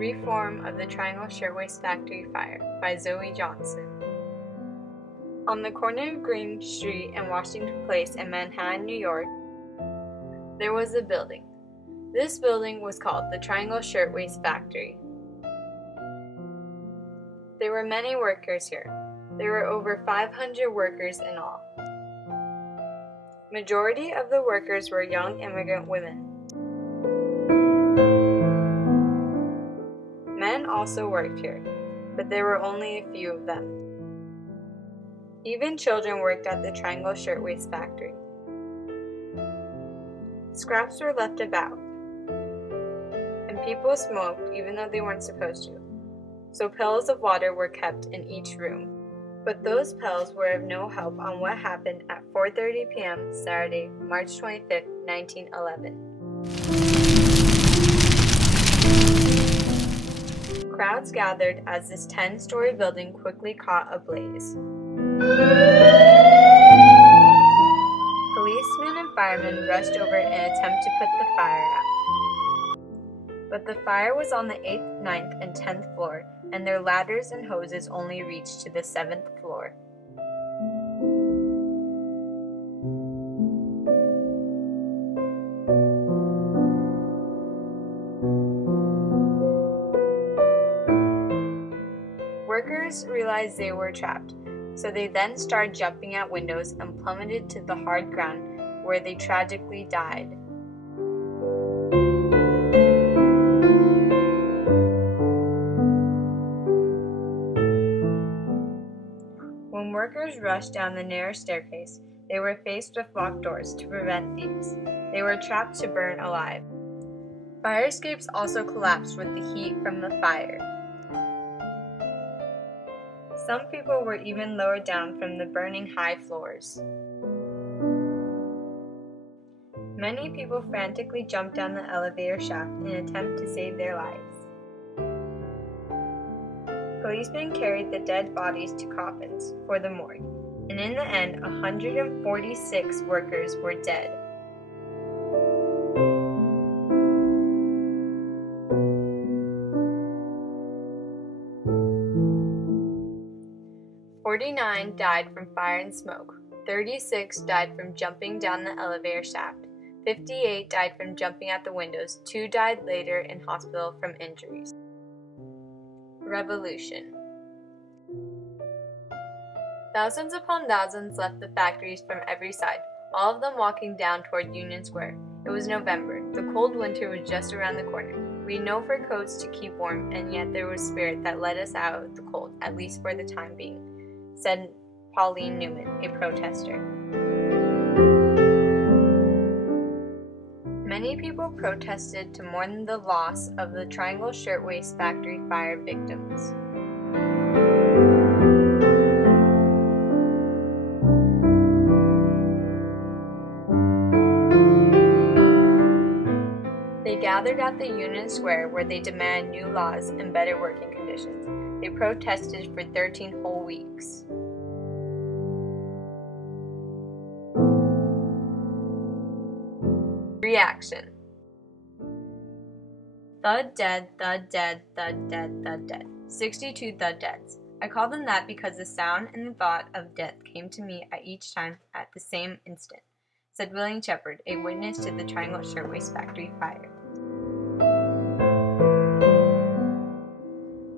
Reform of the Triangle Shirtwaist Factory Fire by Zoe Johnson. On the corner of Green Street and Washington Place in Manhattan, New York, there was a building. This building was called the Triangle Shirtwaist Factory. There were many workers here. There were over 500 workers in all. Majority of the workers were young immigrant women. Men also worked here, but there were only a few of them. Even children worked at the Triangle Shirtwaist Factory. Scraps were left about, and people smoked even though they weren't supposed to, so pails of water were kept in each room. But those pails were of no help on what happened at 4:30 p.m. Saturday, March 25, 1911. Crowds gathered as this 10-story building quickly caught ablaze. Policemen and firemen rushed over in an attempt to put the fire out. But the fire was on the 8th, 9th, and 10th floor, and their ladders and hoses only reached to the 7th floor. Workers realized they were trapped, so they then started jumping out windows and plummeted to the hard ground, where they tragically died. When workers rushed down the narrow staircase, they were faced with locked doors to prevent thieves. They were trapped to burn alive. Fire escapes also collapsed with the heat from the fire. Some people were even lowered down from the burning high floors. Many people frantically jumped down the elevator shaft in an attempt to save their lives. Policemen carried the dead bodies to coffins for the morgue, and in the end, 146 workers were dead. "49 died from fire and smoke, 36 died from jumping down the elevator shaft, 58 died from jumping out the windows, 2 died later in hospital from injuries." Revolution. Thousands upon thousands left the factories from every side, all of them walking down toward Union Square. It was November. The cold winter was just around the corner. We had no fur coats to keep warm, and yet there was spirit that led us out of the cold, at least for the time being, said Pauline Newman, a protester. Many people protested to mourn the loss of the Triangle Shirtwaist Factory fire victims. They gathered at the Union Square where they demanded new laws and better working conditions. They protested for 13 whole weeks. Reaction. Thud dead, thud dead, thud dead, thud dead. 62 thud deads. I call them that because the sound and the thought of death came to me at each time at the same instant, said William Shepard, a witness to the Triangle Shirtwaist Factory fire.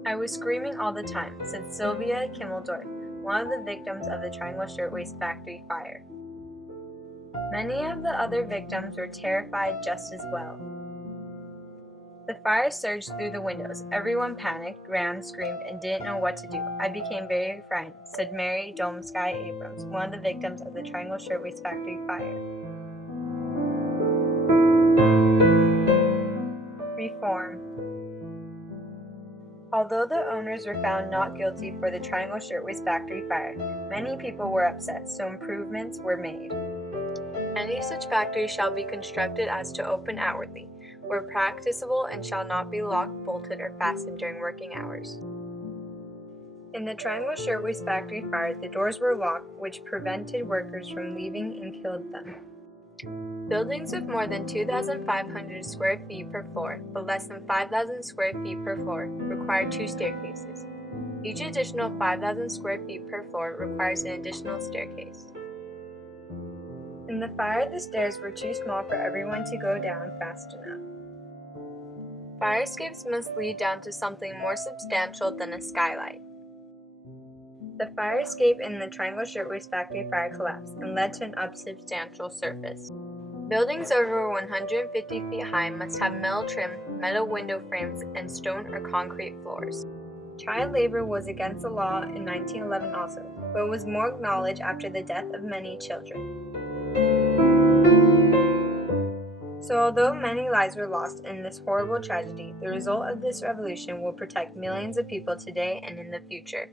"I was screaming all the time," said Sylvia Kimmeldorf, one of the victims of the Triangle Shirtwaist Factory fire. Many of the other victims were terrified just as well. The fire surged through the windows. Everyone panicked, ran, screamed, and didn't know what to do. "I became very frightened," said Mary Domsky Abrams, one of the victims of the Triangle Shirtwaist Factory fire. Reform. Although the owners were found not guilty for the Triangle Shirtwaist Factory fire, many people were upset, so improvements were made. "Any such factory shall be constructed as to open outwardly, where practicable, and shall not be locked, bolted, or fastened during working hours." In the Triangle Shirtwaist Factory fire, the doors were locked, which prevented workers from leaving and killed them. Buildings with more than 2,500 square feet per floor, but less than 5,000 square feet per floor, require 2 staircases. Each additional 5,000 square feet per floor requires an additional staircase. In the fire, the stairs were too small for everyone to go down fast enough. Fire escapes must lead down to something more substantial than a skylight. The fire escape in the Triangle Shirtwaist factory fire collapsed and led to an unsubstantial surface. Buildings over 150 feet high must have metal trim, metal window frames, and stone or concrete floors. Child labor was against the law in 1911 also, but was more acknowledged after the death of many children. So although many lives were lost in this horrible tragedy, the result of this revolution will protect millions of people today and in the future.